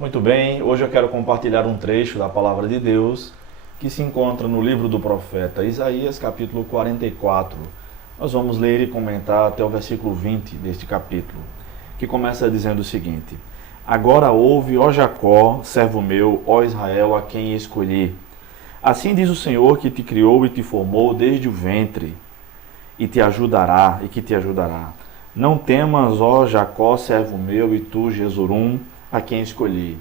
Muito bem, hoje eu quero compartilhar um trecho da Palavra de Deus que se encontra no livro do profeta Isaías, capítulo 44. Nós vamos ler e comentar até o versículo 20 deste capítulo, que começa dizendo o seguinte: Agora ouve, ó Jacó, servo meu, ó Israel, a quem escolhi. Assim diz o Senhor que te criou e te formou desde o ventre, e te ajudará, e que te ajudará. Não temas, ó Jacó, servo meu, e tu, Jesurum, a quem escolhi.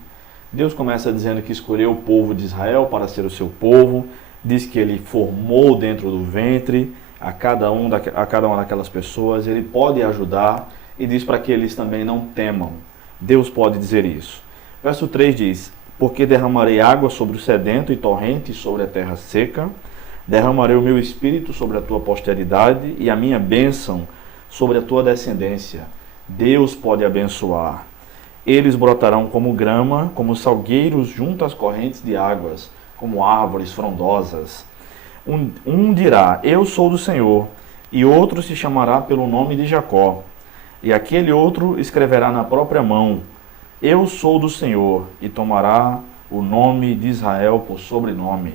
Deus começa dizendo que escolheu o povo de Israel para ser o seu povo, diz que ele formou dentro do ventre a cada uma daquelas pessoas, ele pode ajudar e diz para que eles também não temam. Deus pode dizer isso. Verso 3 diz: Porque derramarei água sobre o sedento e torrentes sobre a terra seca, derramarei o meu espírito sobre a tua posteridade e a minha bênção sobre a tua descendência. Deus pode abençoar. Eles brotarão como grama, como salgueiros junto às correntes de águas, como árvores frondosas. Um dirá, eu sou do Senhor, e outro se chamará pelo nome de Jacó. E aquele outro escreverá na própria mão, eu sou do Senhor, e tomará o nome de Israel por sobrenome.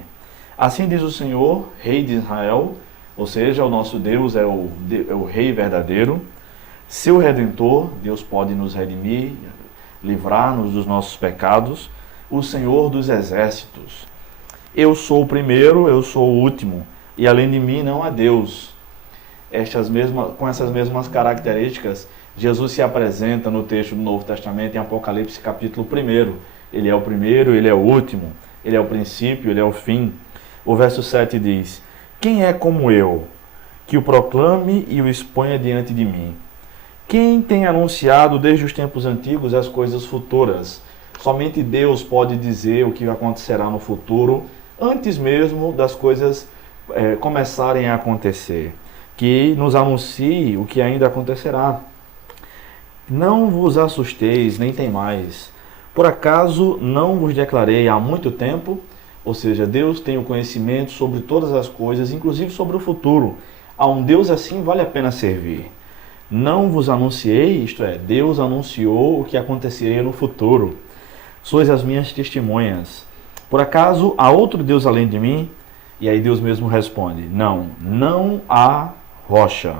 Assim diz o Senhor, Rei de Israel, ou seja, o nosso Deus é o Rei verdadeiro. Seu Redentor, Deus pode nos redimir, livrar-nos dos nossos pecados, o Senhor dos exércitos. Eu sou o primeiro, eu sou o último, e além de mim não há Deus. Com essas mesmas características, Jesus se apresenta no texto do Novo Testamento, em Apocalipse capítulo 1. Ele é o primeiro, ele é o último, ele é o princípio, ele é o fim. O verso 7 diz: Quem é como eu, que o proclame e o exponha diante de mim? Quem tem anunciado desde os tempos antigos as coisas futuras? Somente Deus pode dizer o que acontecerá no futuro, antes mesmo das coisas começarem a acontecer. Que nos anuncie o que ainda acontecerá. Não vos assusteis, nem temais. Por acaso não vos declarei há muito tempo? Ou seja, Deus tem o conhecimento sobre todas as coisas, inclusive sobre o futuro. A um Deus assim vale a pena servir. Não vos anunciei, isto é, Deus anunciou o que aconteceria no futuro. Sois as minhas testemunhas. Por acaso há outro Deus além de mim? E aí Deus mesmo responde: não há rocha.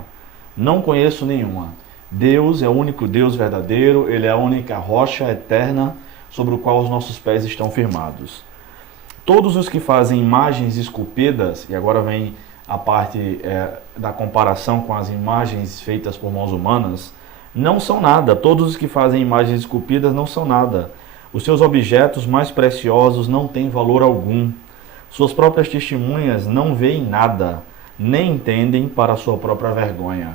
Não conheço nenhuma. Deus é o único Deus verdadeiro, Ele é a única rocha eterna sobre o qual os nossos pés estão firmados. Todos os que fazem imagens esculpidas, e agora vem a parte da comparação com as imagens feitas por mãos humanas, não são nada. Todos os que fazem imagens esculpidas não são nada. Os seus objetos mais preciosos não têm valor algum. Suas próprias testemunhas não veem nada, nem entendem para a sua própria vergonha.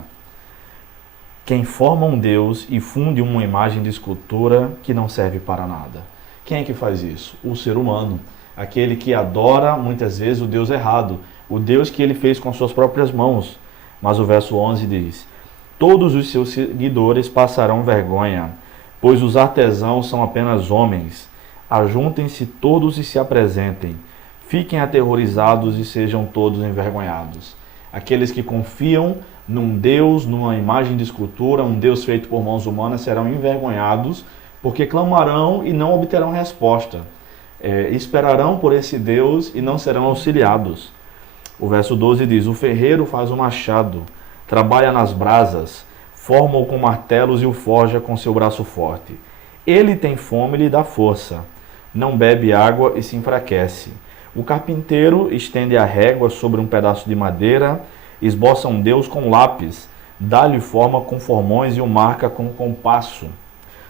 Quem forma um Deus e funde uma imagem de escultura que não serve para nada. Quem é que faz isso? O ser humano. Aquele que adora muitas vezes o Deus errado, o Deus que ele fez com suas próprias mãos. Mas o verso 11 diz: Todos os seus seguidores passarão vergonha, pois os artesãos são apenas homens. Ajuntem-se todos e se apresentem. Fiquem aterrorizados e sejam todos envergonhados. Aqueles que confiam num Deus, numa imagem de escultura, um Deus feito por mãos humanas, serão envergonhados, porque clamarão e não obterão resposta. Esperarão por esse Deus e não serão auxiliados. O verso 12 diz: O ferreiro faz o machado, trabalha nas brasas, forma-o com martelos e o forja com seu braço forte. Ele tem fome e lhe dá força, não bebe água e se enfraquece. O carpinteiro estende a régua sobre um pedaço de madeira, esboça um Deus com lápis, dá-lhe forma com formões e o marca com compasso.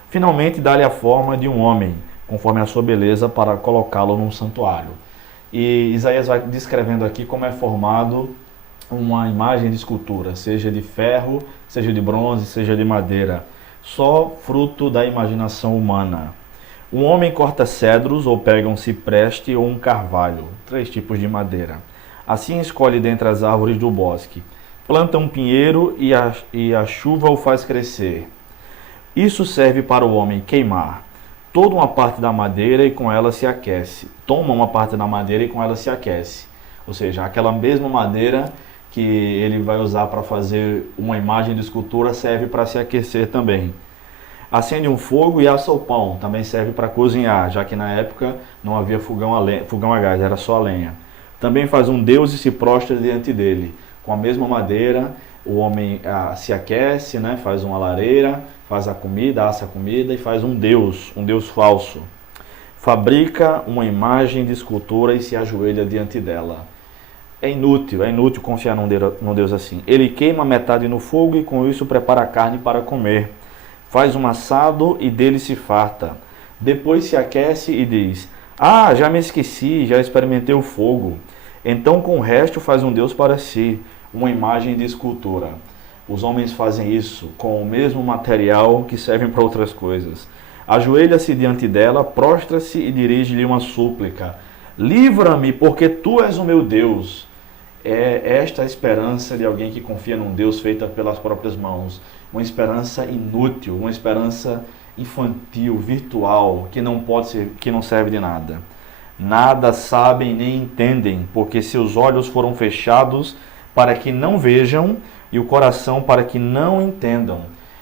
Finalmente dá-lhe a forma de um homem, conforme a sua beleza, para colocá-lo num santuário. E Isaías vai descrevendo aqui como é formado uma imagem de escultura, seja de ferro, seja de bronze, seja de madeira, só fruto da imaginação humana. Um homem corta cedros, ou pega um cipreste ou um carvalho, 3 tipos de madeira. Assim escolhe dentre as árvores do bosque. Planta um pinheiro e a chuva o faz crescer. Isso serve para o homem queimar toda uma parte da madeira e com ela se aquece. Toma uma parte da madeira e com ela se aquece. Ou seja, aquela mesma madeira que ele vai usar para fazer uma imagem de escultura serve para se aquecer também. Acende um fogo e assa o pão. Também serve para cozinhar, já que na época não havia fogão a gás, era só a lenha. Também faz um deus e se prostra diante dele. Com a mesma madeira, o homem se aquece, né? Faz uma lareira, faz a comida, assa a comida e faz um deus falso. Fabrica uma imagem de escultura e se ajoelha diante dela. É inútil confiar num Deus assim. Ele queima metade no fogo e com isso prepara a carne para comer. Faz um assado e dele se farta. Depois se aquece e diz: Ah, já me esqueci, já experimentei o fogo. Então com o resto faz um Deus para si, uma imagem de escultura. Os homens fazem isso com o mesmo material que servem para outras coisas. Ajoelha-se diante dela, prostra-se e dirige-lhe uma súplica. Livra-me, porque tu és o meu Deus. É esta a esperança de alguém que confia num Deus feita pelas próprias mãos. Uma esperança inútil, uma esperança infantil, virtual, que não serve de nada. Nada sabem nem entendem, porque seus olhos foram fechados para que não vejam e o coração para que não entendam.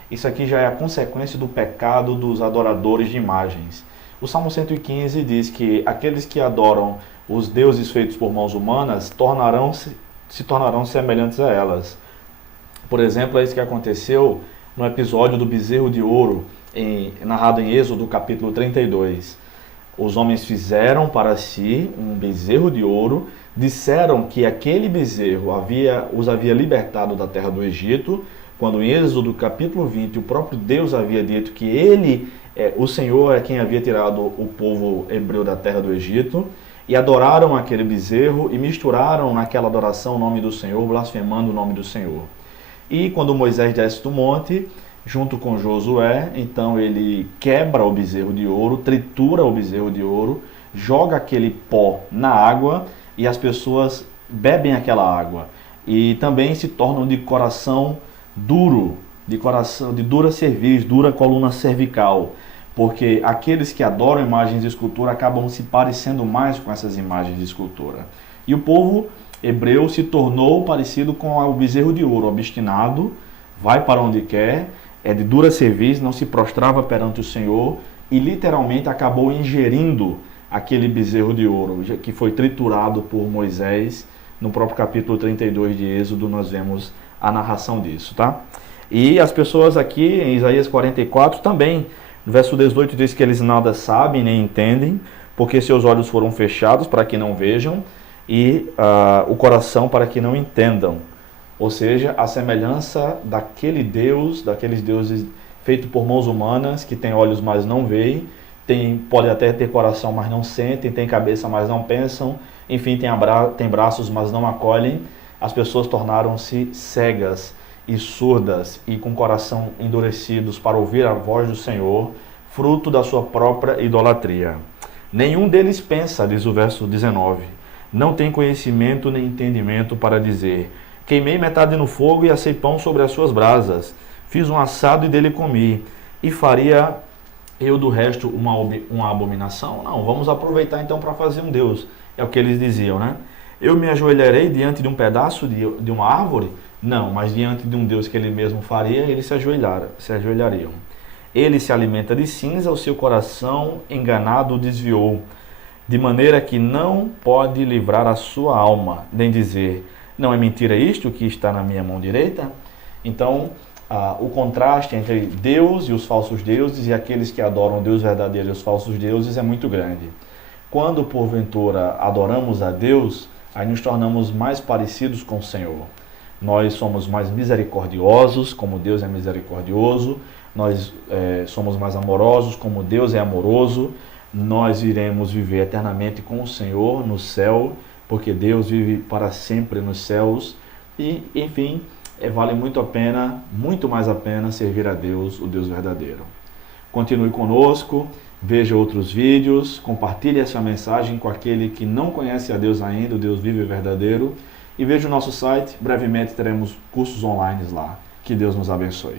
Isso aqui já é a consequência do pecado dos adoradores de imagens. O Salmo 115 diz que aqueles que adoram os deuses feitos por mãos humanas se tornarão semelhantes a elas. Por exemplo, é isso que aconteceu no episódio do bezerro de ouro, narrado em Êxodo capítulo 32. Os homens fizeram para si um bezerro de ouro, disseram que aquele bezerro os havia libertado da terra do Egito, quando em Êxodo capítulo 20 o próprio Deus havia dito que o Senhor é quem havia tirado o povo hebreu da terra do Egito, e adoraram aquele bezerro e misturaram naquela adoração o nome do Senhor, blasfemando o nome do Senhor. E quando Moisés desce do monte, junto com Josué, então ele quebra o bezerro de ouro, tritura o bezerro de ouro, joga aquele pó na água e as pessoas bebem aquela água. E também se tornam de coração duro, de dura cerviz, dura coluna cervical. Porque aqueles que adoram imagens de escultura acabam se parecendo mais com essas imagens de escultura. E o povo hebreu se tornou parecido com o bezerro de ouro, obstinado, vai para onde quer, é de dura cerviz, não se prostrava perante o Senhor e literalmente acabou ingerindo aquele bezerro de ouro, que foi triturado por Moisés. No próprio capítulo 32 de Êxodo nós vemos a narração disso, tá? E as pessoas aqui em Isaías 44 também, no verso 18 diz que eles nada sabem nem entendem, porque seus olhos foram fechados para que não vejam e o coração para que não entendam. Ou seja, a semelhança daqueles deuses feitos por mãos humanas, que têm olhos, mas não veem, pode até ter coração, mas não sentem, tem cabeça, mas não pensam, enfim, tem braços, mas não acolhem. As pessoas tornaram-se cegas e surdas e com coração endurecidos para ouvir a voz do Senhor, fruto da sua própria idolatria. Nenhum deles pensa, diz o verso 19, não tem conhecimento nem entendimento para dizer: queimei metade no fogo e assei pão sobre as suas brasas, fiz um assado e dele comi, e faria eu do resto uma abominação? Não, vamos aproveitar então para fazer um Deus. É o que eles diziam, né? Eu me ajoelharei diante de um pedaço de uma árvore? Não, mas diante de um Deus que ele mesmo faria, eles se ajoelhariam. Ele se alimenta de cinza, o seu coração enganado o desviou, de maneira que não pode livrar a sua alma, nem dizer: não é mentira isto que está na minha mão direita? Então, o contraste entre Deus e os falsos deuses e aqueles que adoram o Deus verdadeiro e os falsos deuses é muito grande. Quando, porventura, adoramos a Deus, aí nos tornamos mais parecidos com o Senhor. Nós somos mais misericordiosos, como Deus é misericordioso. Nós somos mais amorosos, como Deus é amoroso. Nós iremos viver eternamente com o Senhor no céu, porque Deus vive para sempre nos céus. E, enfim, vale muito mais a pena servir a Deus, o Deus verdadeiro. Continue conosco, veja outros vídeos, compartilhe essa mensagem com aquele que não conhece a Deus ainda, o Deus vivo e verdadeiro. E veja o nosso site, brevemente teremos cursos online lá. Que Deus nos abençoe.